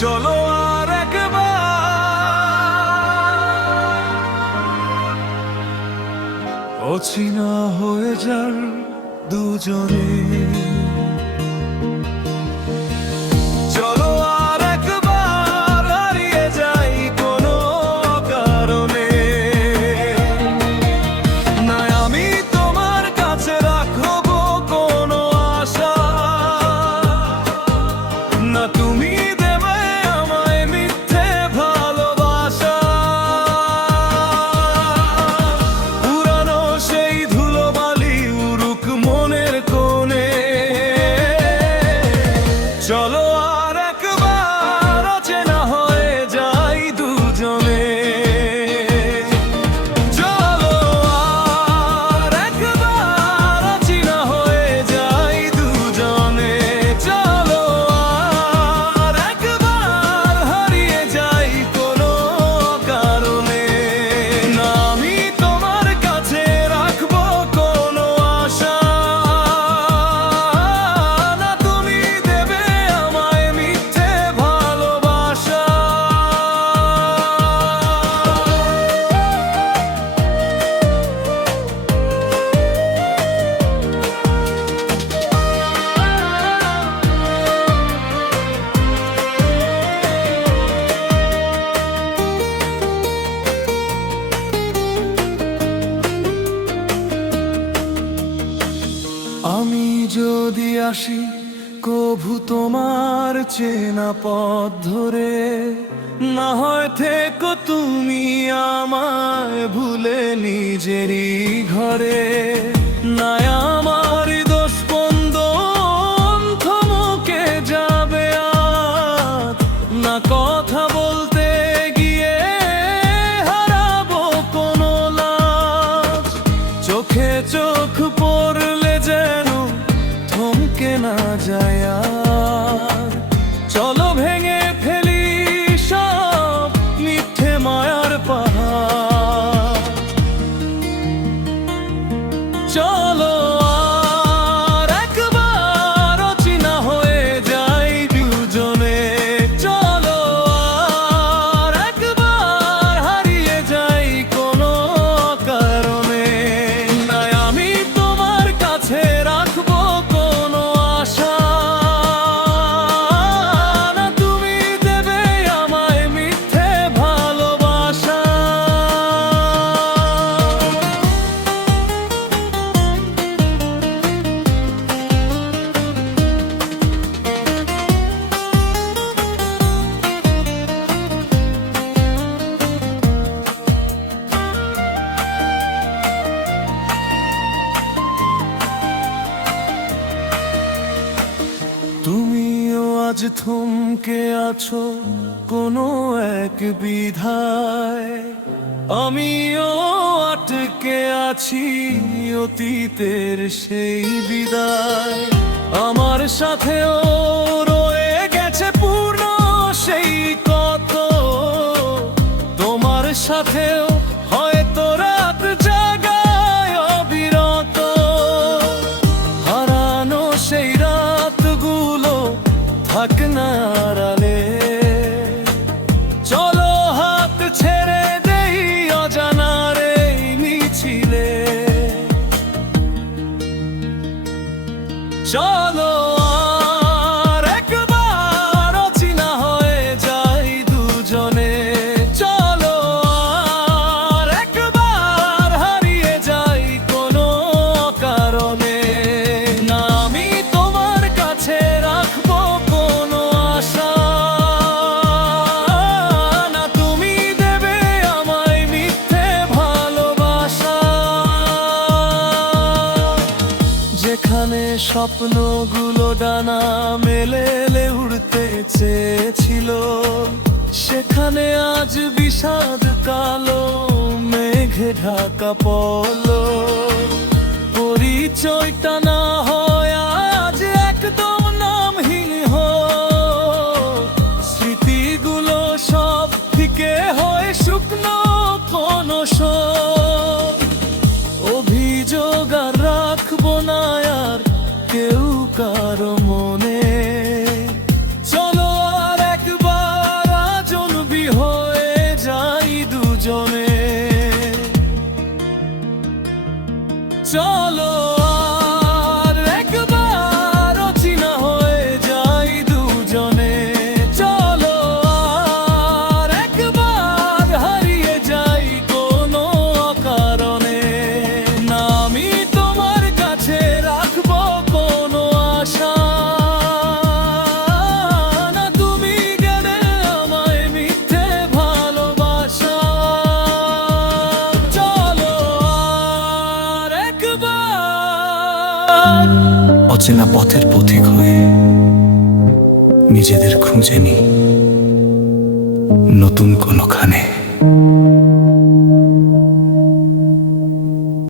চলো আর একবার অচেনা হয়ে যার দুজনে। চলো আর একবার হারিয়ে যাই কোনো কারণে। না আমি তোমার কাছে রাখবো কোনো আশা, না তুমি দেবে আমায় মিথ্যে ভালোবাসা। পুরানো সেই ধুলোবালি উড়ুক মনের কোণে। চলো আর একবার অচেনা হয়ে যাই দুজনে। চলো আর একবার অচেনা হয়ে যাই দুজনে। চলো আর একবার হারিয়ে যাই কোনো কারণে। না আমি তোমার কাছে রাখবো কোনো আশা, না তুমি দেবে আমায় মিথ্যে ভালোবাসা। আমি যদি আসি কভু তোমার চেনা পথ ধরে, না হয় থেকো তুমি আমায় ভুলে নিজেরই ঘরে। না আমার দোষ স্পন্দন থমকে যাবে আর, না কথা বলতে গিয়ে হারাবো কোনো লাজ। চোখে চোখ পড়লে যেন থমকে না যায় আর। চলো ভেঙে ফেলি সব মিথ্যে মায়ার পাহাড়। চলো আর একবার অচেনা হয়ে যাই দুজনে। চলো আর একবার হারিয়ে যাই কোনো কারণে। না আমি তোমার কাছে রাখবো কোনো আশা, না তুমি দেবে আমায় মিথ্যে ভালোবাসা। তুমিও আজ থমকে আছো কোনো এক বিধায়, আমিও আটকে আছি অতীতের সেই বিদায়। আমার সাথেও রয়ে গেছে পূর্ণ সেই কত, তোমার সাথেও হয়তো রাত জাগায় অবিরত। হারানো সেই রাতগুলো থাক না আড়ালে। চলো হাত ছেড়ে দেই অজানার এই মিছিলে। চলো আর একবার অচেনা হয়ে যাই দুজনে। চলো আর একবার হারিয়ে যাই কোনো কারণে। না আমি তোমার কাছে রাখবো কোনো আশা, না তুমি দেবে আমায় মিথ্যে ভালোবাসা। যেখানে স্বপ্নগুলো ডানা মেলে উড়তে চেয়েছিল, সেখানে আজ বিষাদ কালো মেঘে ঢাকা পলক। পরিচয়টা না হয় আজ একদম নামহীন হোক। স্মৃতিগুলো সব থেকে হয় শুকনো কোনো শোক। অভিযোগ আর রাখবো না আর কেউ কারো মনে। চলো আর একবার অচেনা পথের পথিক হয়ে নিজেদের খুঁজে নি নতুন কোনোখানে।